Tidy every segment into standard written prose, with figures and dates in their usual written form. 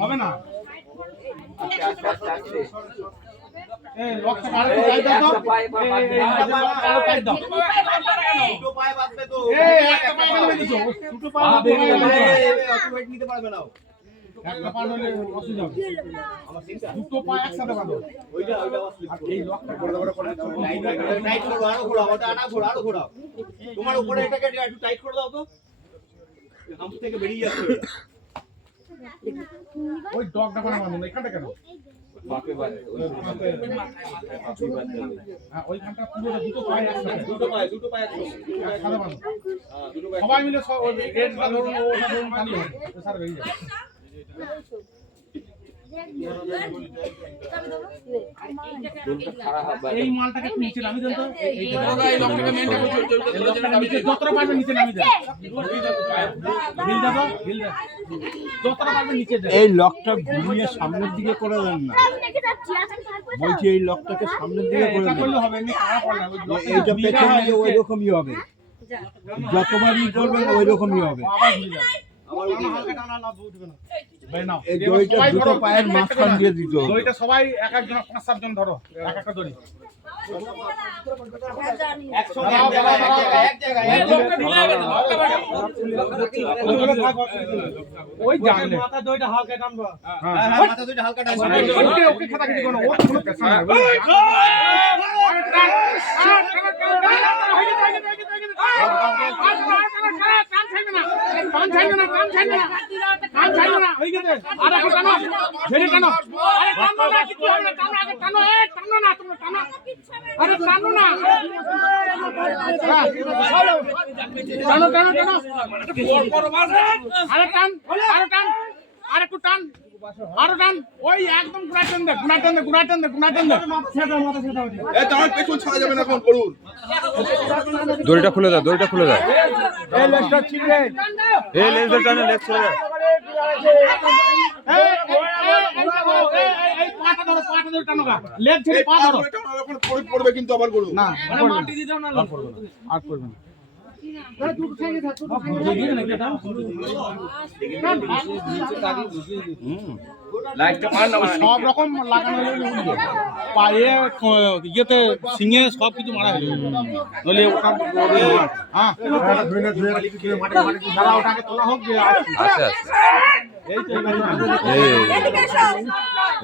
হবে না নিতে পারবে না একটা পা হলে অসুবিধা হবে দুটো পা একসাথে বাঁধো ওইটা এই লকটা করে দাও টাইট করো আরো ঘোরাও ওটা আনা ঘোরাও আরো ঘোরাও তোমার উপরে এটাকে একটু টাইট করে দাও তো হাম থেকে বেরিয়ে যাচ্ছে ওই ডগটা করে বাঁধো এখানটা কেন বাপে বাপে হ্যাঁ ওইখানটা পুরো দুটো পা একসাথে দুটো পা একসাথে বাঁধো সবাই মিলে সব ওই গেটটা ধরুন ওটা ধরুন খালি হবে স্যার বেরিয়ে যাবে এই মালটাকে নিচে নামিয়ে দেন তো এই লকটাকে মেইনটা নিচে যতটা পারবে নিচে নামিয়ে দেন হিল দাও হিল দাও যতটা পারবে নিচে দেন এই লকটা ঘুরিয়ে সামনের দিকে করে দেন না বলছি এই লকটাকে সামনের দিকে করে দেন করলে হবে এমনি খারাপ হবে না এইটা পেছনে যে ওই রকমই হবে যতবারই করবেন ওই রকমই হবে হালকা টানা না উঠবে না এই দড়িটা দুটো পায়ের মাঝখান দিয়ে দিতে হবে দড়িটা সবাই এক একজন 5-7 জন ধরো এক একটা দড়ি ওই জানলে মাথা দড়িটা হালকা টানবো হ্যাঁ মাথা দড়িটা হালকা টানবো ওকে ওকে খাতা কিছু কোনো ও কোনো পেছন না আরো টান ওই একদম গুণা টান দে তোমার পেছন ছাড়া যাবে না এখন করুন দড়িটা খুলে দাও এই লেজটা ছিড়ে এই লেজটা টানে লেজ ছেড়ে দাও পাটা ধরে টানো গা লেগ ছেড়ে পা ধরো এখন পড়বে কিন্তু আবার করুন না মাটি দিতে না আর করবে না সব রকম লাগানো পায়ে ইয়েতে সিঙে সব কিছু মারা হয়ে নইলে ওটা হ্যাঁ ওটাকে তোলা হোক আচ্ছা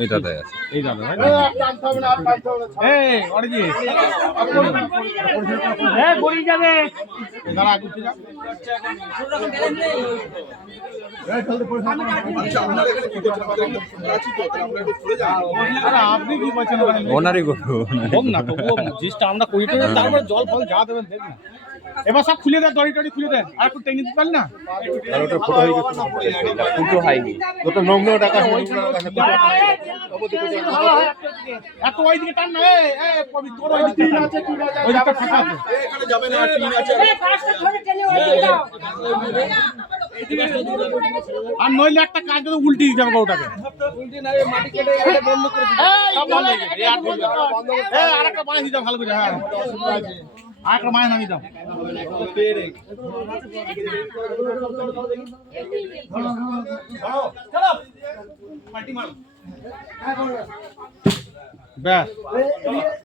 এই দাদা আছে এই দাদা এই অরিজি এই বড়ি যাবে দাঁড়া গুটি যা আপনি কি বলছেন ওনারই গরু হোক না তবুও জিনিসটা আমরা করি তারপরে জল ফল যা দেবেন দেখ না এবার সব খুলে দেন দড়ি টড়ি খুলে দেন আর একটু টেনে দিতে পারলি না ফুটো হয়নি ওটা নগ্ন টাকা এত ওই দিকে টান না তোর ওই দিকে আছে ওই দিকটা ফাঁকা আছে এখানে যাবে না টিন আছে আর নইলে একটা কাজ করে উল্টি দিতে হবে ওটাকে উল্টি না মাটি কেটে এটা বন্ধ করে দিতে আর একটা বানিয়ে দিতে ভালো করে হ্যাঁ আর একটা মাছ নামিয়ে দাও ব্যাস